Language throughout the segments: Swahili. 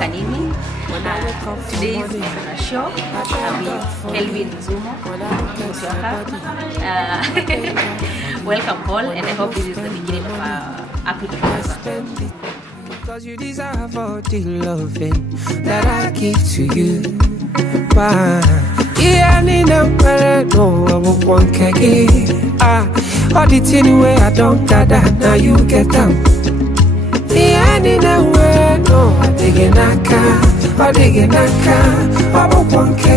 Kanini. Today's show I'm Kelvin Zumo. Welcome all, and I hope this is the beginning of a happy Christmas. Because you deserve all the loving that I give to you. But yeah, no, I won't want to all the thing where I don't gather, now you get down. Yeah, no, I dig in a car, I won't want to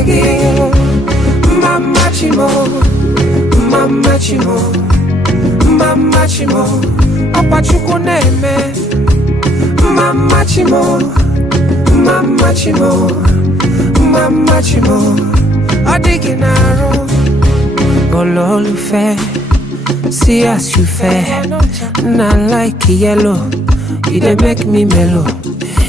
Mama Chimo, Opachuko neme. Mama Chimo, Adiginaro, Ololufe, see as you fair, not like yellow, you dey make me mellow,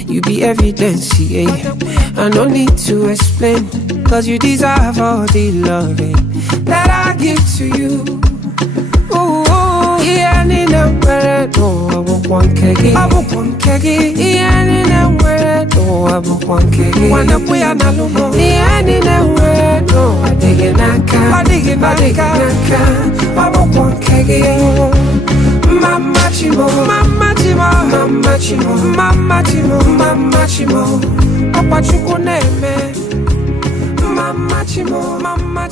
you be evidence, yeah, I no need to explain, cause you deserve all the loving that I give to you. Yeah, no, I won't want kegi. I won't want kegi. Yeah, no, I won't want kegi. Wanna put an alumo. Yeah, no, I dig in a car. I dig in a car. I won't want kegi. Mama Chimo, Papa Chuko neme. Mama Chimo, Mama.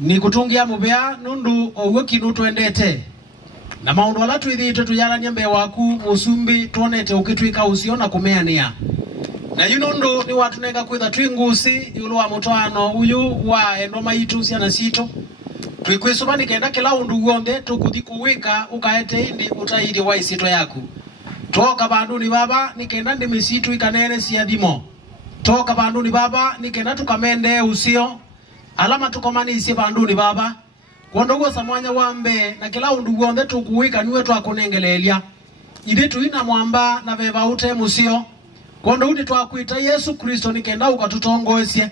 Ni kutungia mubea nundu owoki nutwendete na maundu ala twithite tuyarania mbe waku musumbi tuonete ukitwika usio na kumeania na yunundu ni watunenga kwitha twingusi yulu wa mutwano uyu wa endo maitu ciana cito twikwisuma nikenda kila undu guothe tukuthi kuwika ukaete indi utairi wa isito yaku toka banduni baba nikenda ndimi citu ikanene cia thimo toka banduni baba nikenda tukamende usio alama tukomanisi banduni baba kwondo samwanya wambe na kila undu guothe tukuwika niwe twakunengelelia indi tuina mwamba na beba ute musio kwondo undi twakwita Yesu Kristo nikenda ukatutongoesie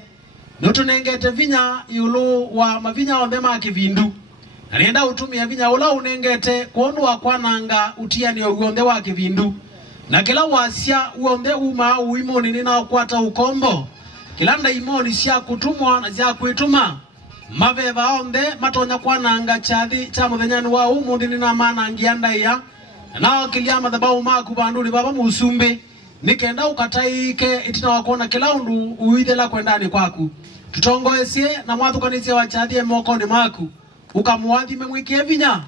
nutunengete vinya yulu wa mavinya onthe ma kivindu na nienda utumia vinya ula unengete kwondo wakwananga utiani uonthe wa kivindu na kila wasia uonthe uma uimoni nina kwata ukombo kila ndaimoni cia kutumwa na cia kwituma maveva onthe matonya kwananga chathi cha muthenyani wa umuthi nina manangia ndaia na kilia madhabau maku banduni baba musumbi nikenda ukataike itina wakona kila undu uithela kwendani kwaku tutongoesie na mwathukanisia wachathie mokoni maku ukamwathime mwikie vinya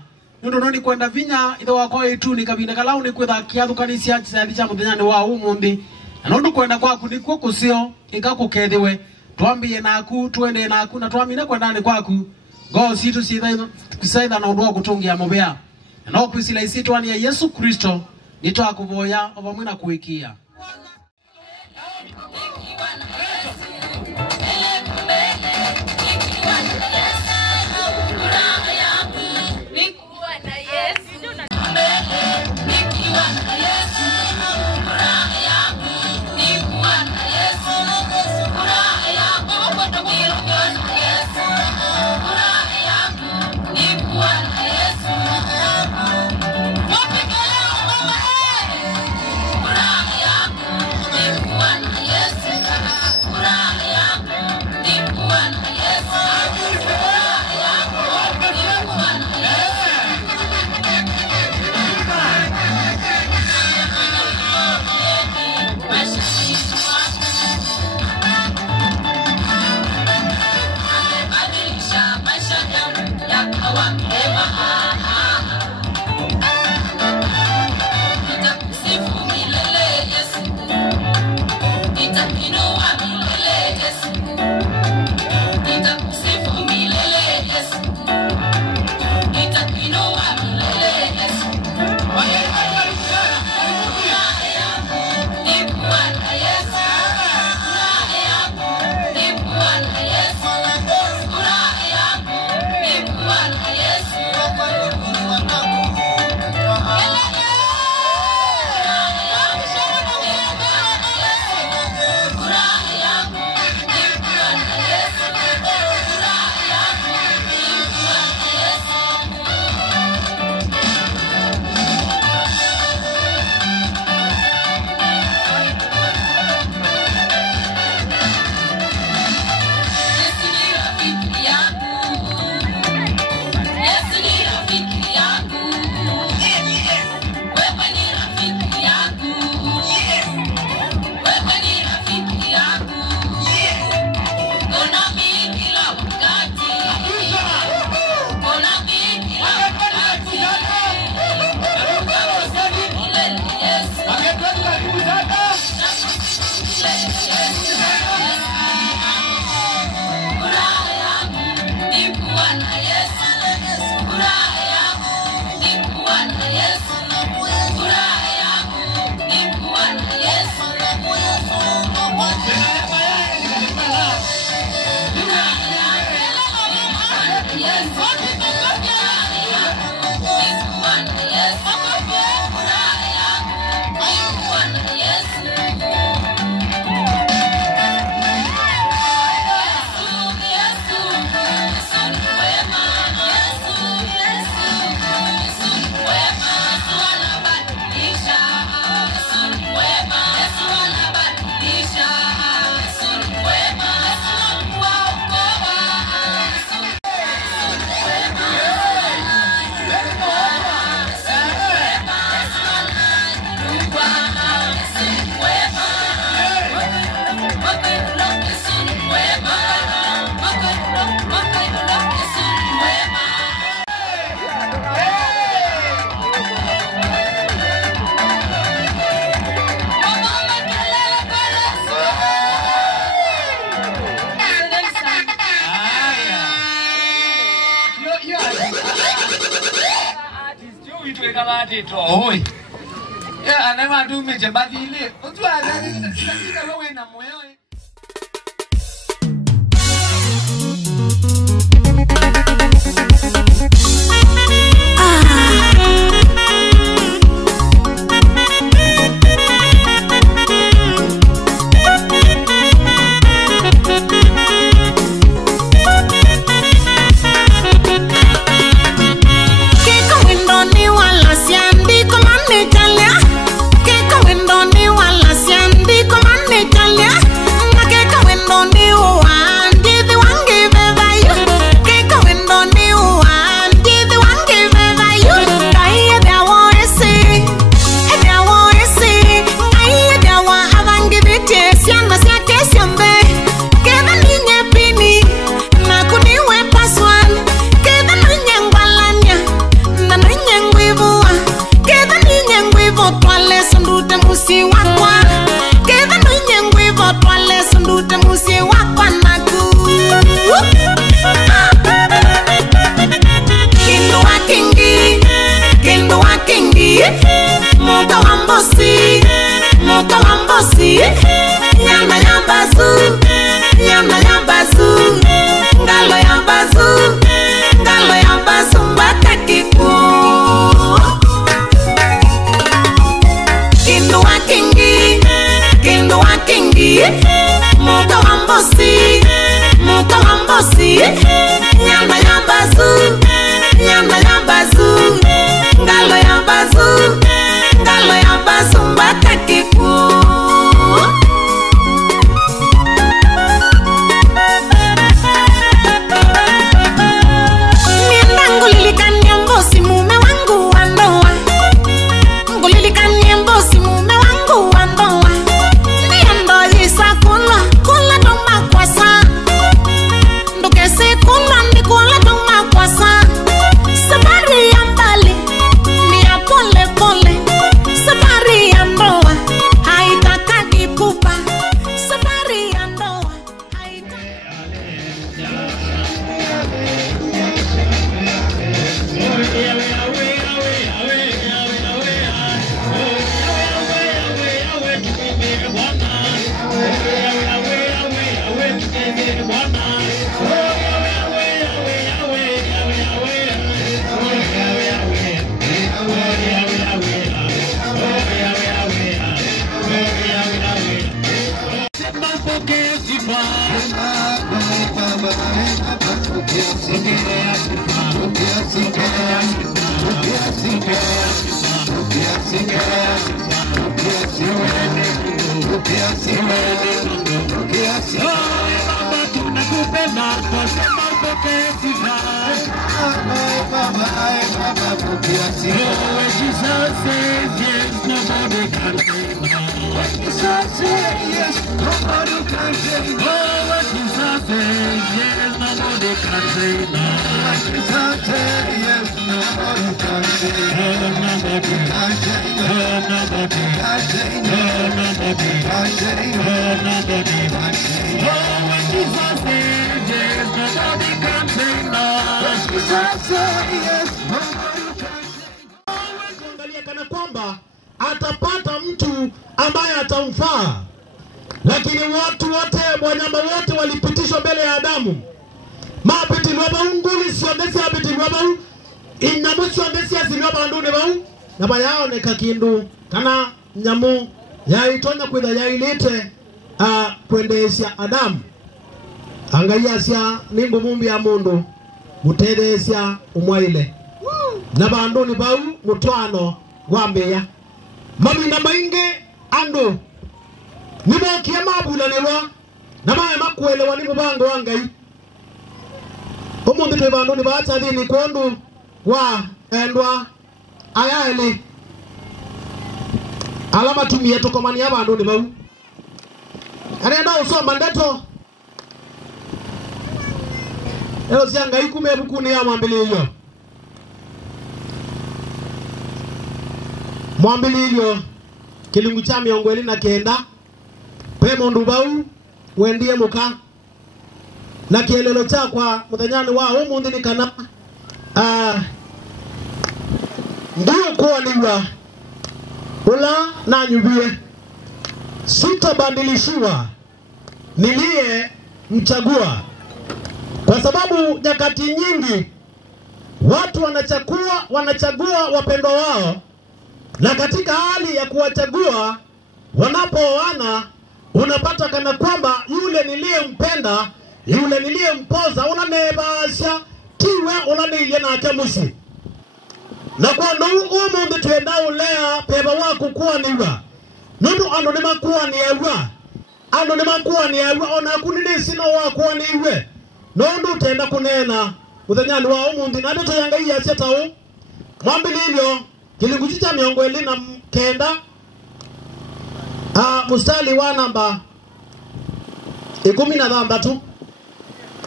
Nundu noni kwenda vinya itho wakwa itu ni kabine kalau ni kwitha kiathukanisia chisathi cha muthenyani wa umuthi. Na nundu kwenda kwaku ni kuo kusio igakukethiwe. Twambie naku twende naku na twamine kwenda ni kwaku. Go situ siitha na undu wa kutungia mubea. Na no kwisila isitwa ni ya Yesu Kristo nitwakuvoya ovamwe na kuikia. Oi. Ya anema tu mejabadili. Otu ana sasa wewe na moyo. Moka wambosi Nyamba yambazu Nyamba yambazu Ngalo yambazu Ngalo yambazu Mbaka kiku Kindu wa kingi Kindu wa kingi Moka wambosi Moka wambosi Nyamba yambazu Nyamba yambazu Ngalo yambazu Ngalo yambazu Mbaka kiku Kuangalia kana kwamba atapata mtu ambaye atamfaa, lakini watu wote, wanyama wote walipitishwa mbele ya Adamu. Mapiti lwaba unguli siondesi abiti lwaba inyamu siondesi asilwaba ndune bau na bayaoneka kindu kana nyamu ya itonya kwitha ya ilite kwendesya Adamu angayasya ningu mumbi ya mundu mutethesya umwaile na banduni bau mutwano wambeya mabinda mainge andu nibokie mabulanirwa na mae makuelewa ni mubango wa Ngai. Umundi twe banduni bacha thini kondu wa endwa ayaeli alama tumie tukomania banduni bau arenda usoma ndeto elo cia Ngai kume bukuni ya mwambililio kilungu cha 29 pe mundu bau wendie muka na kielelo cha kwa muthanyani wa umundi ni kana ndio kwa niwa ula na nyubie sitabadilishiwa nilie mchagua, kwa sababu nyakati nyingi watu wanachagua wapendwa wao, na katika hali ya kuwachagua wanapooana unapata kana kwamba yule niliyempenda, yule niliyempoza unanebasha tiwe unaniile na kemusi na kwa umundu twenda ulea peba waku kuwa niwa nundu anonima kuwa ni ewa ona kunini sino wakuwa niwe nundu tenda kunena uthanyani wa umundi na ndeto yanga iya chetau mwambililio kilungu cha 29 mustali wa namba 13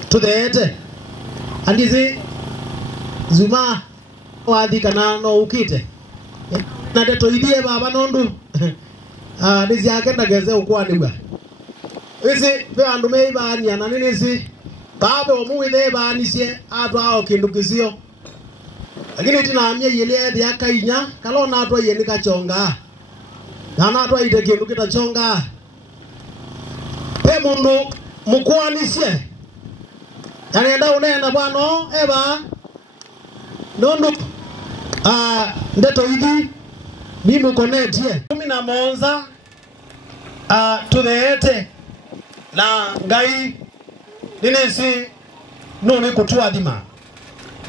tuthete andizi zuma wathika na no ukite na ndeto ithie baba nondu ndizi yake ndageze ukwaniwa isi be andu meibania na nini si baba omuwithe banisye atwa okindukisio lakini tina amye yele ya kainya kalona atwa yeni kachonga na natwa ite kindu kitachonga pe mundu mukwanisye anienda unena bwano eba nondu ndeto idi bimu konetie 17 tutheete na ngai ninesi nuni kutuadhima.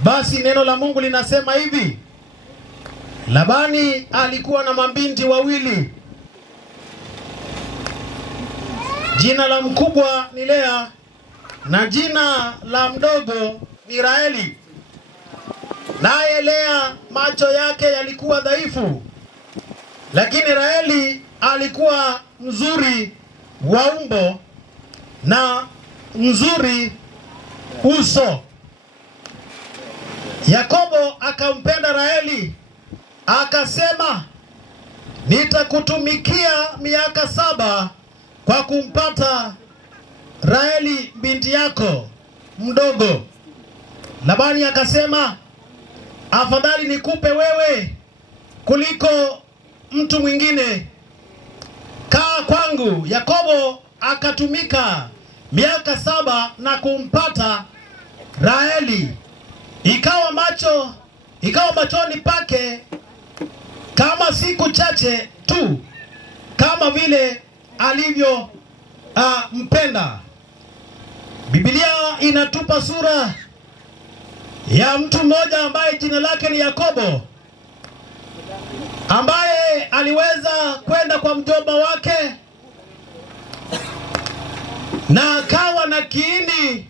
Basi neno la Mungu linasema hivi: Labani alikuwa na mabinti wawili, jina la mkubwa ni Lea na jina la mdogo ni Raheli. Naye Lea macho yake yalikuwa dhaifu, lakini Raheli alikuwa mzuri wa umbo na mzuri uso. Yakobo akampenda Raheli, akasema, nitakutumikia miaka 7 kwa kumpata Raheli binti yako mdogo. Labani akasema, afadhali nikupe wewe kuliko mtu mwingine, kaa kwangu. Yakobo akatumika miaka 7 na kumpata Raheli. Ikawa machoni pake kama siku chache tu, kama vile alivyo mpenda. Biblia inatupa sura ya mtu mmoja ambaye jina lake ni Yakobo, ambaye aliweza kwenda kwa mjomba wake na akawa na kiini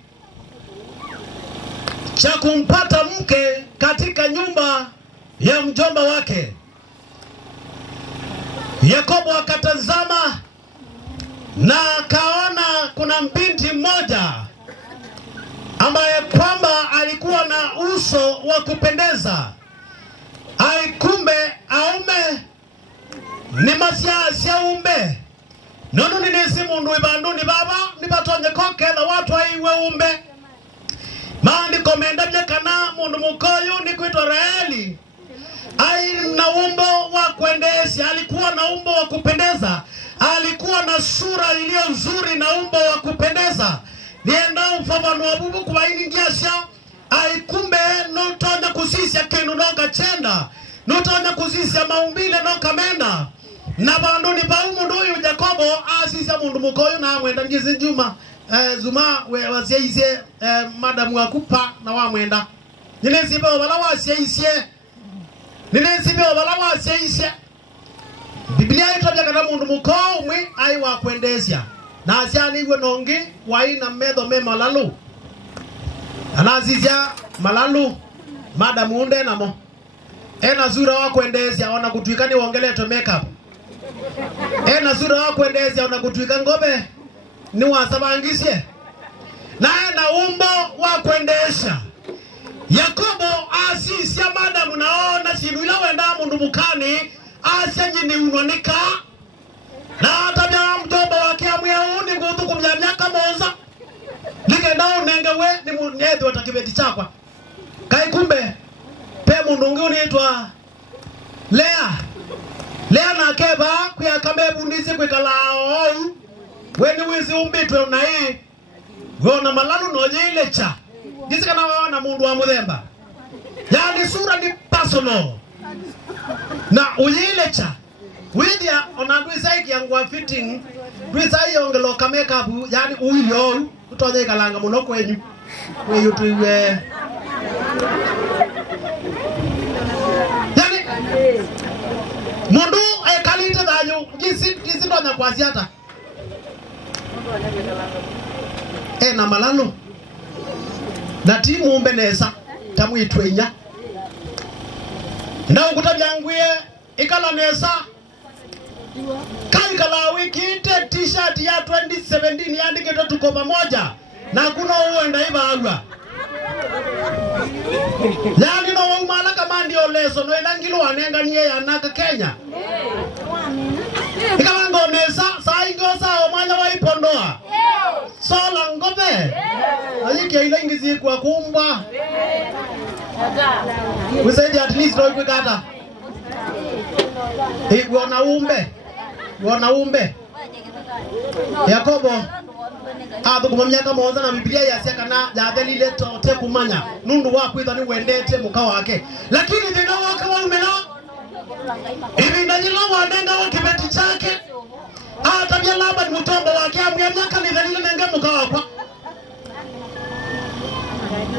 cha kumpata mke katika nyumba ya mjomba wake. Yakobo akatazama na akaona kuna binti mmoja ambaye kwamba alikuwa na uso wa kupendeza. Aikumbe aume ni masia umbe. Nono ninesi mundu ibandu ni baba ni batonye koke na watu aiwe umbe. Maandiko mendabye kana mundu mukoyu ni kuitwa Raheli. Ai na umbo wa kuendesha, alikuwa na umbo wa kupendeza. Alikuwa na sura iliyo nzuri na umbo wa kupendeza. Nienda ufavano wa bubu kwa ini ngiasha. Aikumbe nutonya kusisya kenu noka chenda. Nutonya kusisya maumbile noka menda. Na bandu ni baumu ndoyu Yakobo asisya mundu mukoyu na mwenda ngizi njuma. Zuma wasyeisye madamu wakupa na wamwenda. Ninesibe wala wasyeisye. Biblia itobya kana mundu mukou mwi ai wa kuendesya. Na asyani iwe nongi waina medho me malalu. Anazizya malalu madamu unde namo. Ena zura wa kuendesya ona kutuika ni wongeleto makeup. Ena zura wa kuendesya ona kutuika ngobe ni wasabangisye. Na ena umbo wa kuendesha. Yakobo asisya madamu naona sinuila wenda mundu mukani asya njini unonika. Na atabya mjomba wake amweuni ngutu kumya miaka moza. Ligenda unengewe ni munyedhi watakibeti chakwa. Kaikumbe pe mundu ngi unaitwa Lea. Lea na keba kuya kamebu ndisi kwikalao. Weni wizi umbitwe unai. Gona malalu noje ilecha. Ndisi kana wana mundu wa muthemba. Yani sura ni personal. Na uyilecha. Widia onadwisai yangwa fitting. Dwisai yongelo kamekabu yani uyo utonye kalanga muno kwenyu. Weyu tuwe. Yani mundu kalite danyo gisi donya kwaziata. Na malalo na timu umbeneza tamu itwenya na ukutabyanguye ikala neza kala wiki t-shirt ya 2017 yandike tuko pamoja na kuna uenda ibalwa yani no umala kama ndio leso no ilangilo wanenga niye yanaka Kenya ikala ngoneza saingoza omanya wa ipondoa sola ngobe ayike ile ingizi kwa kumba we said at least no kwikata igona umbe wanaume Yakobo kumamyaka moza na Biblia yasia kana yathelile tote kumanya nundu wa kwitha ni wendete muka wake lakini thina wake wa umena hivi ndanyila wanenga wa kibeti chake tabia laba ni mutombo wake amyaka ni thelile nenge muka wakwa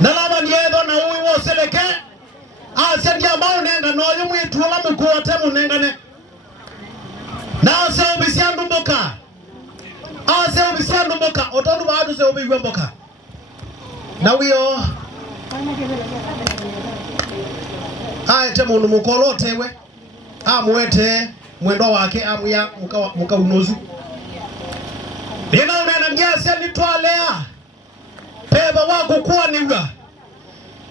na laba ni edho na uwi wo seleke asia ndia ambao nenga no yu mwituola mkuote munengane na ase ubisia ndumboka ase ubisia ndumboka otondu baadu se ubigwe mboka na wiyo aete mundu mukolotewe amwete mwendo wake amuya muka unozu nina unena ngiasia nitwalea peba wako kuwa niwa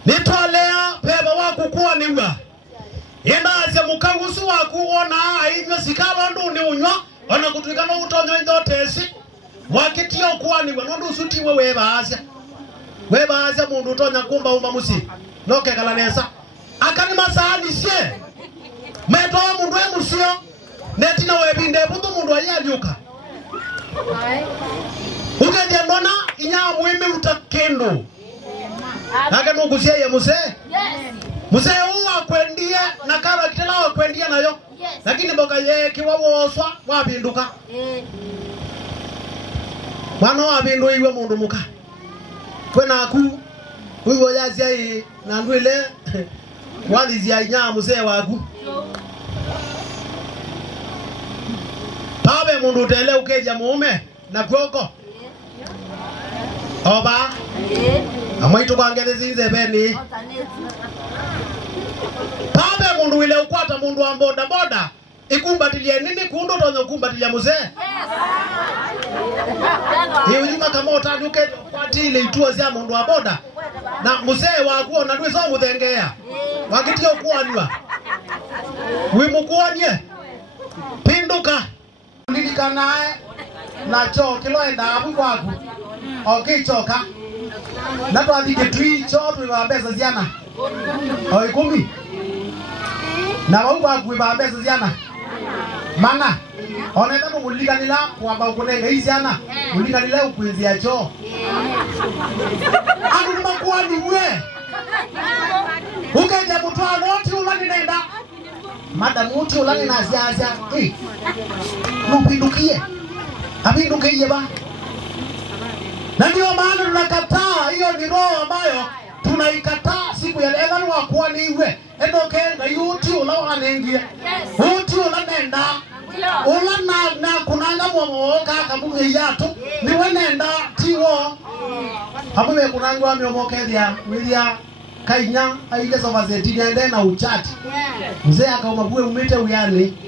nitwalea peba wako kuwa niwa Yendaze mukagusu wakuona aivyo sikalo ndu ni unywa ona kutuikana utonyo indotesi wakitio kwani wanondu usutiwe webaasya mundu utonya kumba umba musi noke kalanesa akani masani sie meto mundu emusio netina webinde butu mundu ayaliuka ukendia nona inya mwime utakendo nake nukusia ye muse Muse uwa kwendie na kara kitela wa kwendie na yo lakini mboga ye kiwa woswa wabinduka mwana wabindu iwe mundu muka kwena aku uyo yazia hii na ndwile walizia inya muse waku pabe mundu tele ukeja muume na kwoko oba amaitu kwangelezi nze beni pabe mundu ile ukwata mundu wa boda boda ikumbatilie nini kundu tonyo kumbatilia muzee hiyo nyuma kama utaduke kwati ile ituo zia mundu wa boda na muzee wakuo na ndwe so muthengea wakitio kuanywa wimukuanye pinduka ndikanae na cho kiloenda abu kwaku okichoka na twathike twi cho twa pesa ziana o 10 na wau waku ba pesa ziana mana onenda mulikanila kwamba ukunenga iziana mulikanila ukwinzia cho andu makwani we ukeja mutwa noti ulani nenda madam uti ulani na ziazia nupindukie apindukie ba na ndio maana tunakataa hiyo ni roho ambayo tunaikataa siku ya leo wa kuwa niwe endokenga yuti ulawa nengia uti ulanenda ulana na kunanga mwomoka kabuge yatu ni wenenda tiwo abume kunangwa mwomokezia wilia kainya aile sovazeti nende na uchati mzee akaumabue umite uyani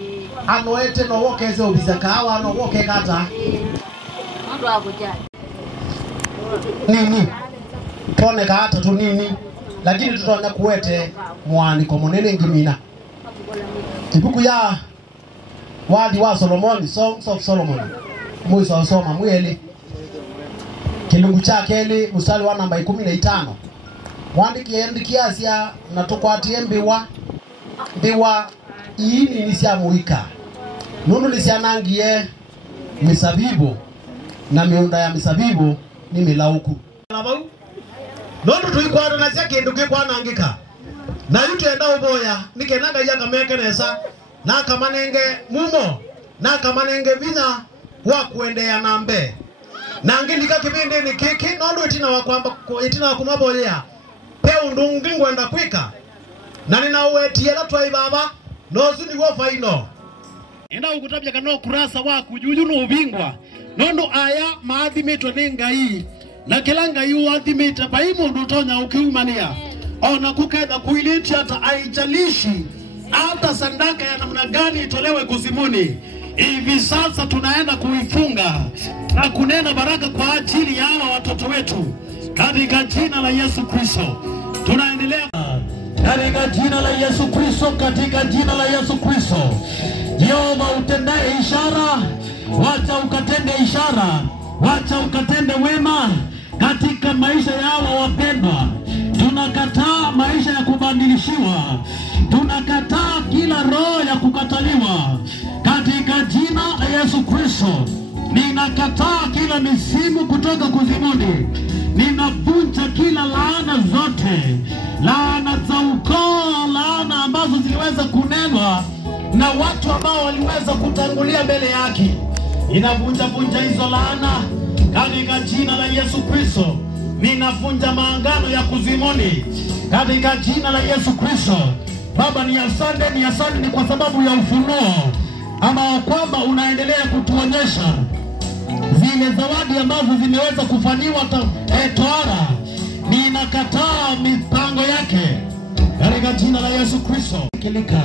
anoete no wokeze obizakawa no woke kata ndo akujali nini tone hata tu nini lakini tutaona kuwete mwani kwa monene ngimina ibuku ya wadi wa Solomon Songs of Solomon muiso soma mwele kilungu chake eli mstari wa namba 15 wandikia asia na tukwatie mbiwa ini nisiamuika nunu nisianangie misabibu na miunda ya misabibu ni milauku nondo tuikwara na cia kindu gikwanangika na yutenda uboya nikenanga yaka mekenesa na kamanenge mumo na kamanenge vinya wa kuendea nambe na ngindika kibindi ni kiki nondo itina wa kwamba itina wa kumaboya pe undungi ngwenda kwika na ninauetie la twai baba nozu ni wo faino enda ukutabya kano kurasa waku juju no ubingwa nondo aya maadhimitwa nenga hii na kilanga yu adhimita paimu ndutonya ukiumania ona kukeda kuiliti hata aijalishi hata sandaka ya namna gani itolewe kuzimuni hivi sasa tunaenda kuifunga na kunena baraka kwa ajili ya hawa watoto wetu katika jina la Yesu Kristo tunaendelea katika jina la Yesu Kristo katika jina la Yesu Kristo Jehova utendaye ishara wacha ukatende ishara wacha ukatende wema katika maisha yao wapendwa tunakataa maisha ya kubadilishiwa tunakataa kila roho ya kukataliwa katika jina la Yesu Kristo, ninakataa kila misimu kutoka kuzimuni. Ninavunja kila laana zote, laana za ukoo, laana ambazo ziliweza kunenwa na watu ambao waliweza kutangulia mbele yake. Ninavunja hizo laana katika jina la Yesu Kristo. Ninavunja maangano ya kuzimuni katika jina la Yesu Kristo. Baba, ni asante ni kwa sababu ya ufunuo ambao kwamba unaendelea kutuonyesha zile zawadi ambazo zimeweza kufanywa tohara. Ninakataa mipango yake katika jina la Yesu Kristo. Kilika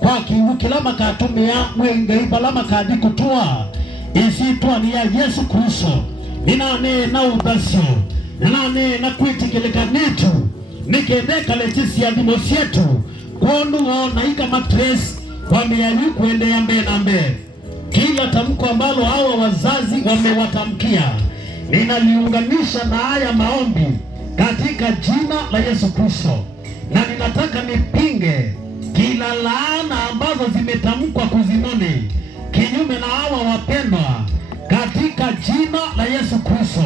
kwa kila makatumia mwenga ibalama kadi kutoa isitwa ni ya Yesu Kristo. Ninane na udasio, ninane na kuitikilika nitu nikendeka letisi ya dimosi yetu kondu na ika matres kwa miayu kuende ya mbe na mbe. Kila tamko ambalo hawa wazazi wamewatamkia ninaliunganisha na haya maombi katika jina la Yesu Kristo. Na ninataka nipinge kila laana ambazo zimetamkwa kuzimuni kinyume na hawa wapendwa katika jina la Yesu Kristo.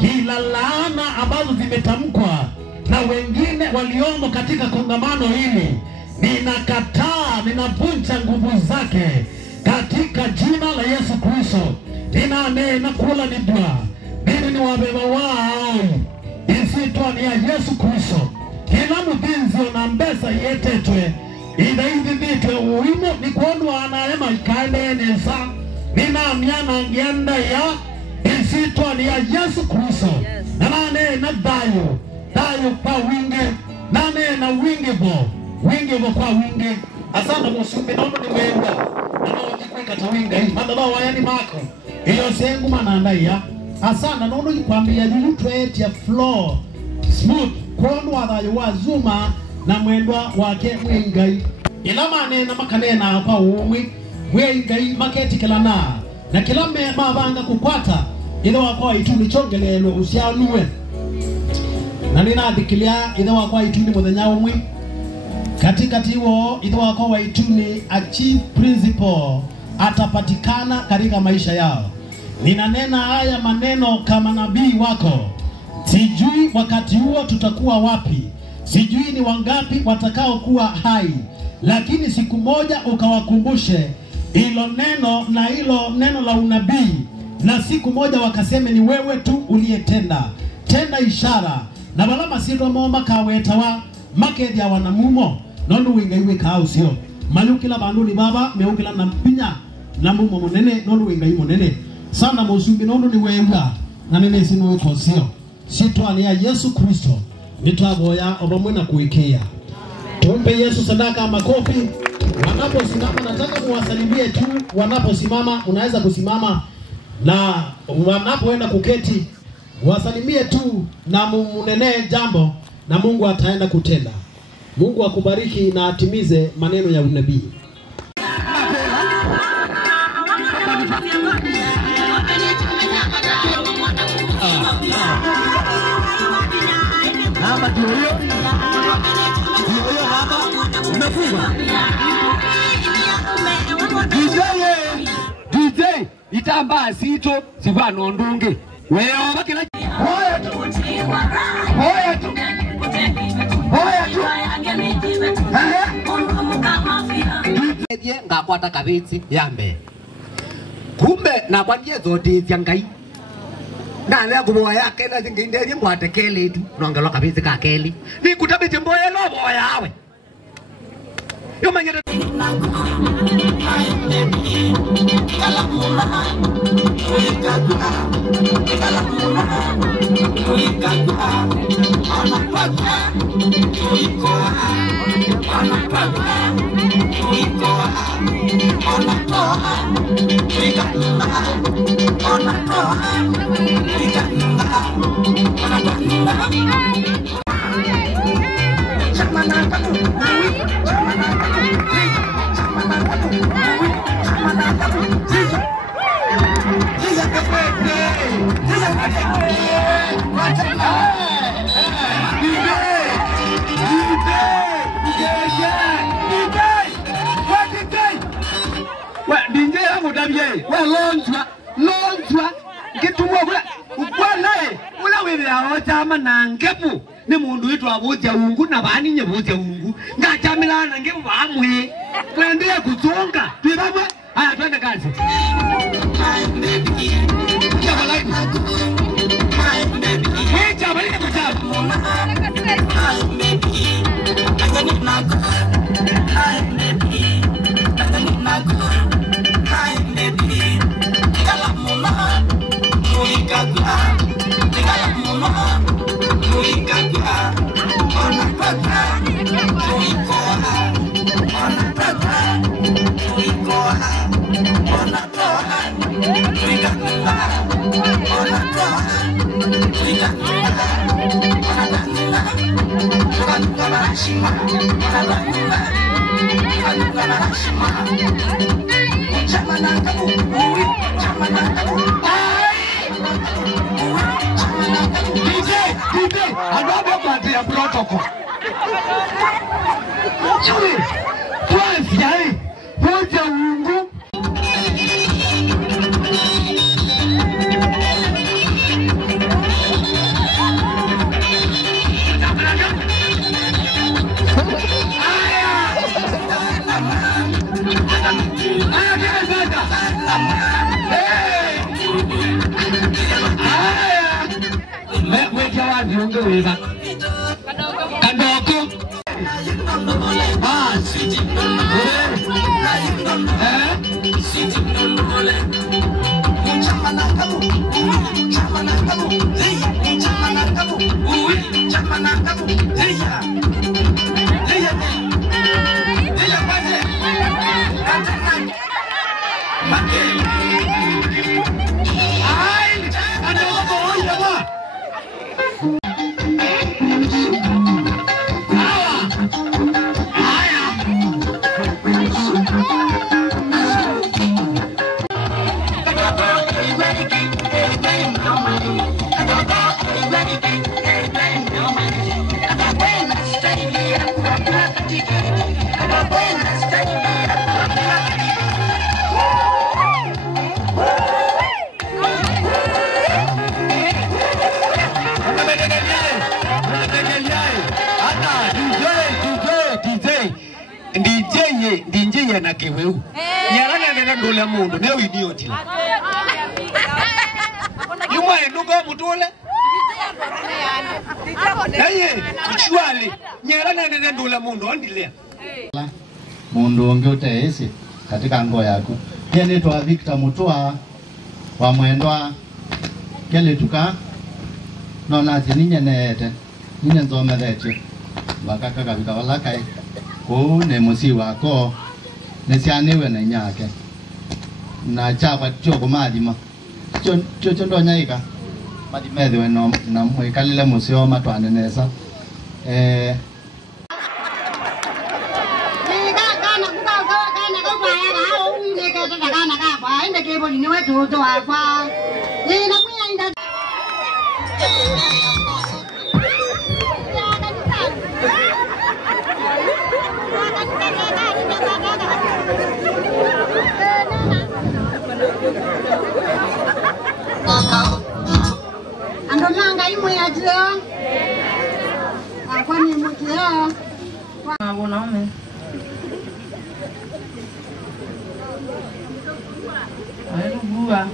Kila laana ambazo zimetamkwa na wengine waliomo katika kongamano hili, ninakataa, ninavunja nguvu zake katika jina la Yesu Kristo. Ninanena kula ni dua mimi ni wabeba wao isitwa ni ya Yesu Kristo. Kila mudinzi na mbesa yetetwe ida hivi vitwe uimu ni kuondwa anaema ikaende nesa. Ninamiana ngenda ya isitwa ni ya Yesu Kristo. Nane na dayo kwa wingi, nane na wingi bo kwa wingi. Asana musumbi naomba ni wenga naomba katawinga hii madhabahu yani mako iyo sengu mananda ya asana naomba nikwambia yulutwe ya floor smooth kono adhayo wazuma na mwendwa wake mwingai ilama nena makanena hapa umwi mwingai maketi kelana na kila mabanga kukwata ile wako ituni chongelelo usianuwe na ninadhikilia ile wako ituni muthenya umwi katika tiwo ile wako ituni a chief principal atapatikana katika maisha yao. Ninanena haya maneno kama nabii wako. Sijui wakati huo tutakuwa wapi, sijui ni wangapi watakao kuwa hai, lakini siku moja ukawakumbushe ilo neno na ilo neno la unabii, na siku moja wakaseme ni wewe tu uliyetenda. Tenda ishara na balama sito moma kaweta wa makedi ya wanamumo nonu wingaiwe kausio malukila banduni baba meukila na mpinya na mumo monene nonu wingai monene sana mozumbi nonu ni wewa na nene sinu konsio sitwa ni ya Yesu Kristo nitwaboya obamwe na kuikea. Tumpe Yesu sadaka makofi. Wanaposimama nataka muwasalimie tu. Wanaposimama unaweza kusimama, na wanapoenda kuketi wasalimie tu na munene jambo na Mungu ataenda kutenda. Mungu akubariki na atimize maneno ya unabii. Hapa tuyo hapa umefunga DJ itamba sito sivano ndunge wewe bakila hoya tu ngakwata kabitsi yambe kumbe na kwandie zote zyangai na leo kuboya yake na zingindeli mwatekele tu nongelo kabitsi kakeli ni kutabiti mboye lobo yawe yo manyere chama na ngebu ni mundu wetu abuja ungu na bani nye buja ungu ngachamila na ngebu bamwe twende kutunga twibabwe haya twende kazi protocol. Chui, twice, yai, what's your wungu? Kandoko. DJ na kiweu nyarana nena ndole mundu ne idiot yumwa ndugo mutule aye kuchwali nyarana nena ndole mundu ondilea mundu ongeute isi katika ngo yako pia nitwa Victor Mutua wa mwendwa kele tuka nona tininye nete ninye nzomethete bakaka kabika walakai ko ne musi wako nesianewe na nyake na chapa choko madima cho ndo nyaika madimedwe no na mwikalile musio matwane nesa Andolanga imwe ya jeo. Kwani mkeo. Wanaume. Ayo bua.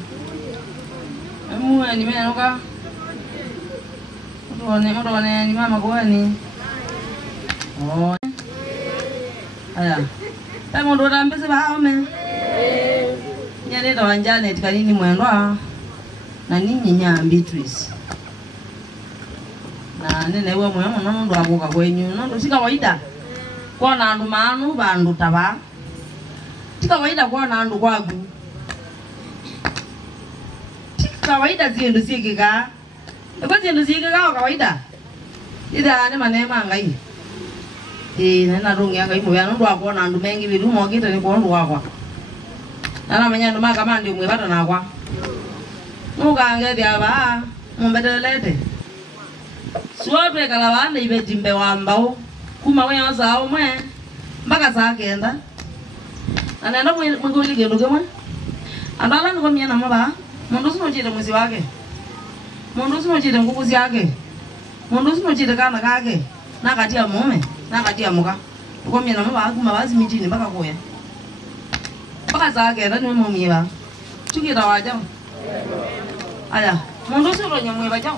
Emu ni mena noka. Mtone ni mama kwani. Oh. Aya. Tamo ndo ndambese baome. Nyane ndo wanjane tikanini mwendwa. Na ninyi nya Beatrice. Na nene we mwe muno ndo abuka kwenyu ndo sika kawaida. Kwa na andu manu bandu taba. Tika kawaida kwa na andu kwagu. Kawaida zindu sikika. Kwa zindu sikika kawaida. Ida ne manema ngai. Nena rungi ngai mwe ndo akwa na andu mengi biru mo kita ni kwa ndo akwa. Nana menya ndo maka mandi mwe bata na akwa. Mugange dia ba mumbetelete. Suwape kalawanda ibe timbe wambao. Kuma we oza omwe mpaka saa kenda. Anaenda mwinguli gendo kemwe. Andala ngo miana maba. Mundu sino chile mwezi wake. Mundu sino chile nguvu yake. mundu sino chite kana kake nakatia mume nakatia muka uko mimi na mama mabazi mitini mpaka kuya mpaka zake ndani mumiba chukira waja aya mundu sino nyamwe baja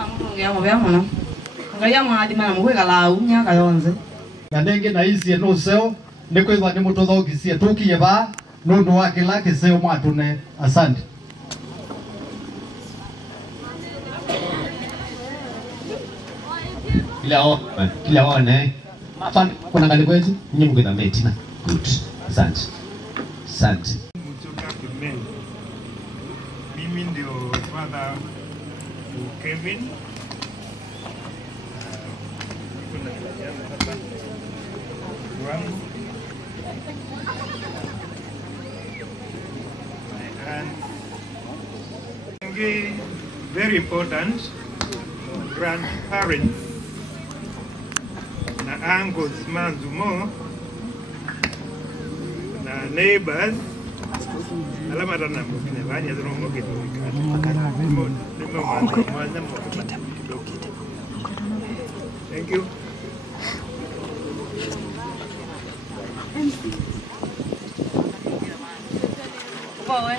amungu mu byamuno ngaya mwadi mana mukweka lau nyaka yonze Nganenge na ici no seo ni kwithwa ni mututhogicie tukiye ba nundu wa kila kiseo mwatune. Asante. Kila one mafan kuna ngali kwezi nyinyi mkwenda metina. Good. Asante. Asante. Mimi ndio father Kevin. And very important, grandparents na uncles manzumo na neighbors alama tana mwingine banya zero moke thank you. Boy,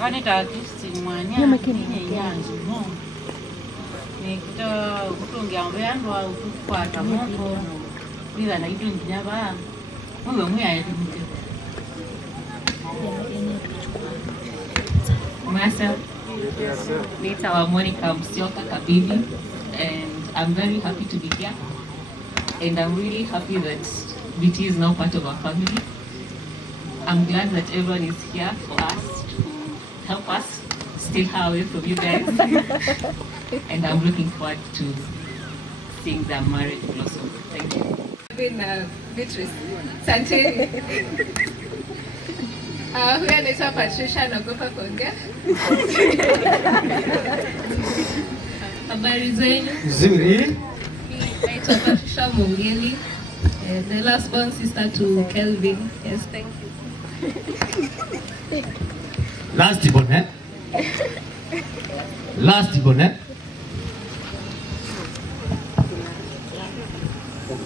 Rani Christine Mwania, Yanzu, no. Nikita kutungia mbendo au kufuata moto bila na kitu njaba. Wewe mwenye ayatumuke. Myself, Nita wa Monica Msioka Kabibi, and I'm very happy to be here. And I'm really happy that BT is now part of our family. I'm glad that everyone is here for us to help us stay away from you guys. And I'm looking forward to seeing their marriage blossom. Thank you. I've been Beatrice Santeni. Huyu anaitwa Patricia, naogopa kuongea. Habari zenu? Nzuri. Naitwa Patricia Mungeli. The last born sister to Kelvin. Yes, thank you. Last born, eh? Last born, eh?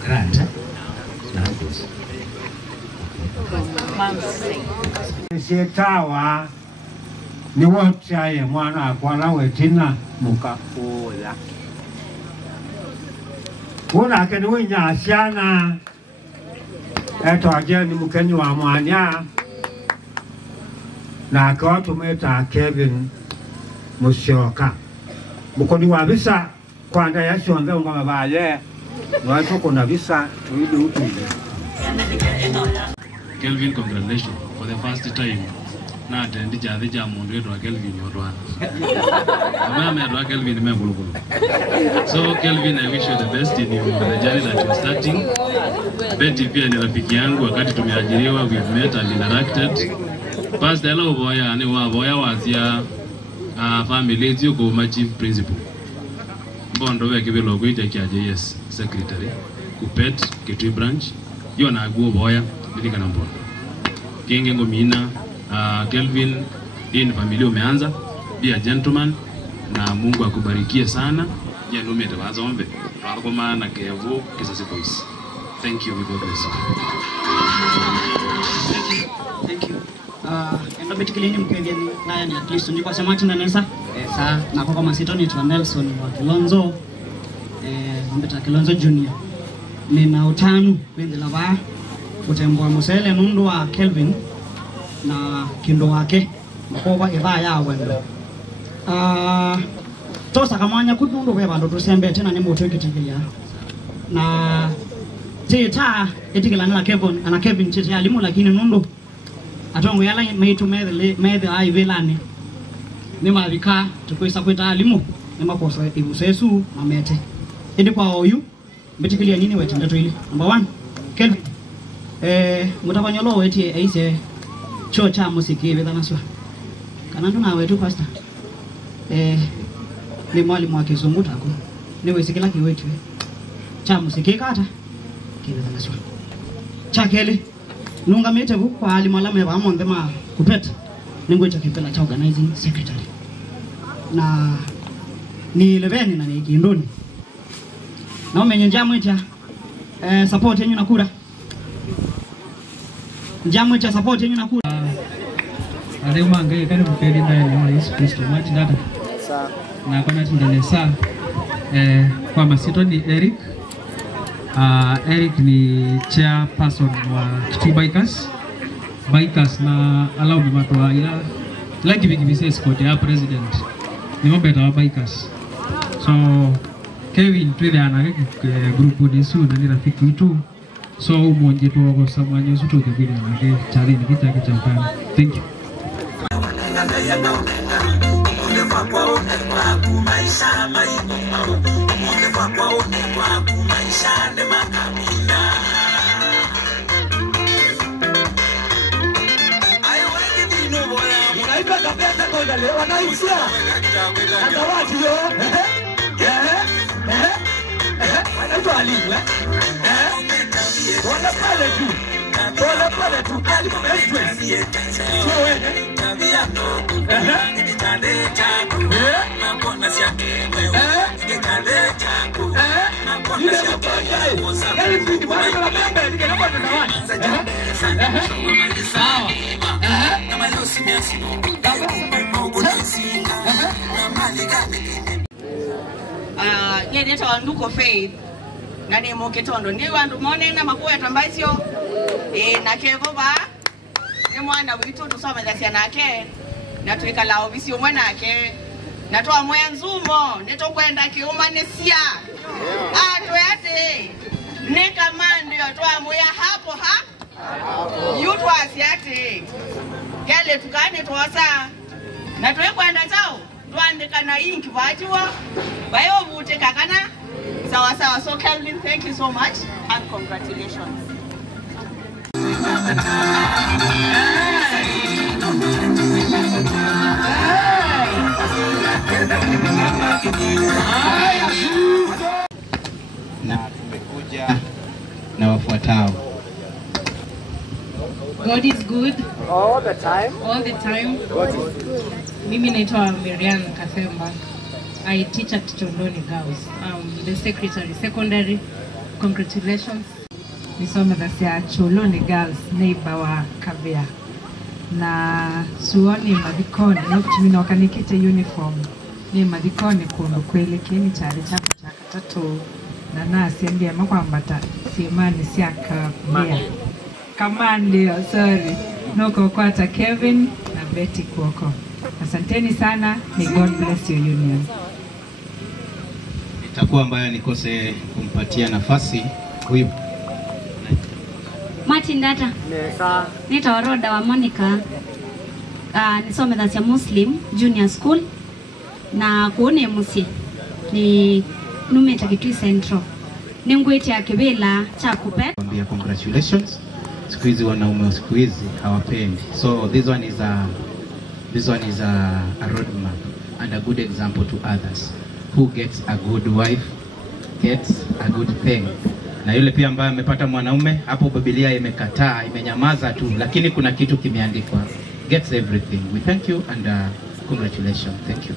Grant, eh? Sitawa ni wochaye mwana akwana wetina mukafuya kuna keni winyasiana eto ajeni mukeni wa mwanya na kwa tumeta Kevin Musyoka mukoni wa bisa kwanda yashonze ngoma baye watu kuna bisa tuidi utuide. Kelvin, congratulations for the first time. Na attend jadi jamu ndio wa Kelvin yodwana. Mama ya Kelvin nimebulubulu. So Kelvin, I wish you the best in the journey that you're starting. Betty pia ni rafiki yangu wakati tumeajiriwa, we've met and interacted. Past hello boya ni wa boya wazia family yetu kwa chief principal. Bondo weke bilo kuita kia JS secretary kupet Kitui branch. Yo na guo boya ndika na mbono. Kenge ngomina Kelvin, hii ni familia umeanza, be a gentleman na Mungu akubarikie sana. Ya numete wazombe. Rakoma na kevu kisasi boys. Thank you, we God bless you. Thank you. Endo betikili ni mkevya ni naya ni at least ndiko sema tina nesa. Sa na kwa masito ni tu Nelson wa Kilonzo. Mbeta Kilonzo Junior. Nina utanu wende lava utembwa musele nundu wa Kelvin na kindo wake makoba eba ya wendo. Tosa kamanya kudundu kwa bando tusembe tena ni moto kitegelia. Na teta etikila na Kevin ana Kevin tete alimu lakini nundu atongo yala meitu medhe ai velane ni mavika tukwisa kwita alimu ni makosa ibusesu mamete ende kwa oyu mbetikilia nini wetu ndeto ile number 1 Kelvin mutabanyolo weti aise cho cha musiki vedana swa kana ndo na wetu pastor ni mwalimu wa kizungu tako ni wesikila kiwetu cha musiki kata kivedana swa chakele nunga mete bu kwa alimu alame ba monde ma kupeta ningo cha kipela cha organizing secretary na ni leveni na ni kindoni na umenye njamwita support yenyu nakura njamwita support yenyu nakura Adema ngai kana mukeli na Yesu Kristo Mati Ndata na kwa natindele saa kwa masito ni Eric. Eric ni chairperson wa Kitui Bikers na allow me matwa ila like big Scott ya president ni mbeta wa Bikers. So Kevin twile ana group ni su na ni rafiki wetu, so umonje tu kwa samanyo suto kibiri na ke challenge kita kichapana. Thank you. Nyenyeta wanduko faith na ni moketondo ni wandu mone na makuya tambaisyo na kevo ba ni mwana witu tusome dasia nake na tuikala obisi omwana ake na toa moya nzumo neto kwenda kiumanesia atwete ne kamandi toa moya hapo yutu asiate yale tukane tosa na tuwe kwenda chao tuandika na inki vatiwa bayo vute kakana sawa. So Kelvin, thank you so much and congratulations. Na tumekuja na wafuatao. God is good. All the time. All the time. God is good. Mimi naitwa Miriam Kasemba. I teach at Chondoni Girls. The secretary secondary. Congratulations. Nisome dasia Choloni Girls neighbor wa Kavia. Na suoni madikoni nokuchimina wakanikite uniform. Ni madikoni kundu kwele kini chari chapu chakatatu. Na nasi ndiye makwambata siemani siaka bia. Kamandi, sorry. Noko kwata Kevin na Betty Kuoko. Asanteni sana. May God bless your union. Itakuwa mbaya nikose kumpatia nafasi huyu. Martin Data. Nita Roda wa Monica. Nisome dasia Muslim Junior School. Na kuone musi ni numeta Kitui Central. Ningwete ya kibela cha kupet. Congratulations. Squeezy wanaume squeezy hawapendi. So this one is a roadmap and a good example to others. Who gets a good wife gets a good thing. Na yule pia ambaye amepata mwanaume, hapo Biblia imekataa, imenyamaza tu, lakini kuna kitu kimeandikwa. Gets everything. We thank you and congratulations. Thank you.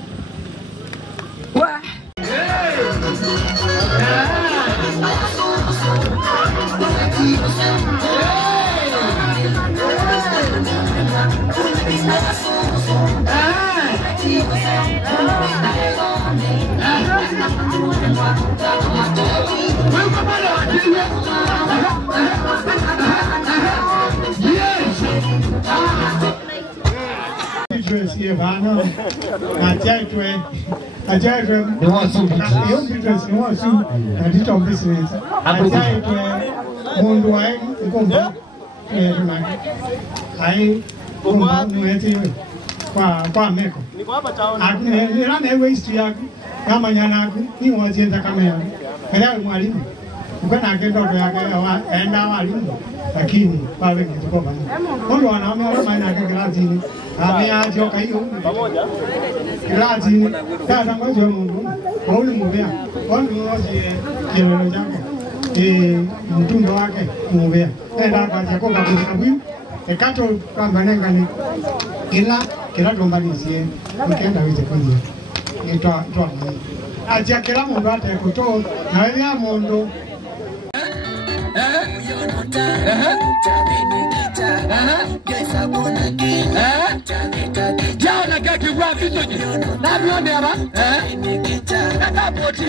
kwa meko nilane waste yako kama nyana ni wazienda kama yako kaya mwalimu ukana kendo yake enda walimu lakini pale kituko pamoja ndio wanaona wale maana yake lazima ameaje kayo pamoja lazima sasa ngoja Mungu kauli mbaya wao ngoje kilolo chako mtundo wake mbaya nenda kwa chako kwa huyu ekato kwamba nengani kila lombanizie ukienda wize kwenye itwa atia kila mundu atekuto na wewe ya mundu Jana kaki kwa kisoji na bione aba kaka poti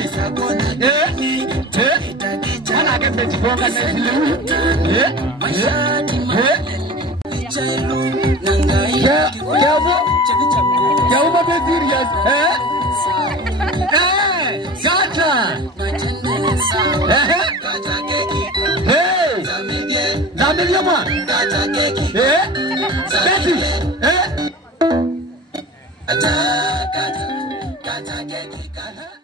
ana kembe chikonga na silu Kau be serious gata Zamilia mwa Betty Gata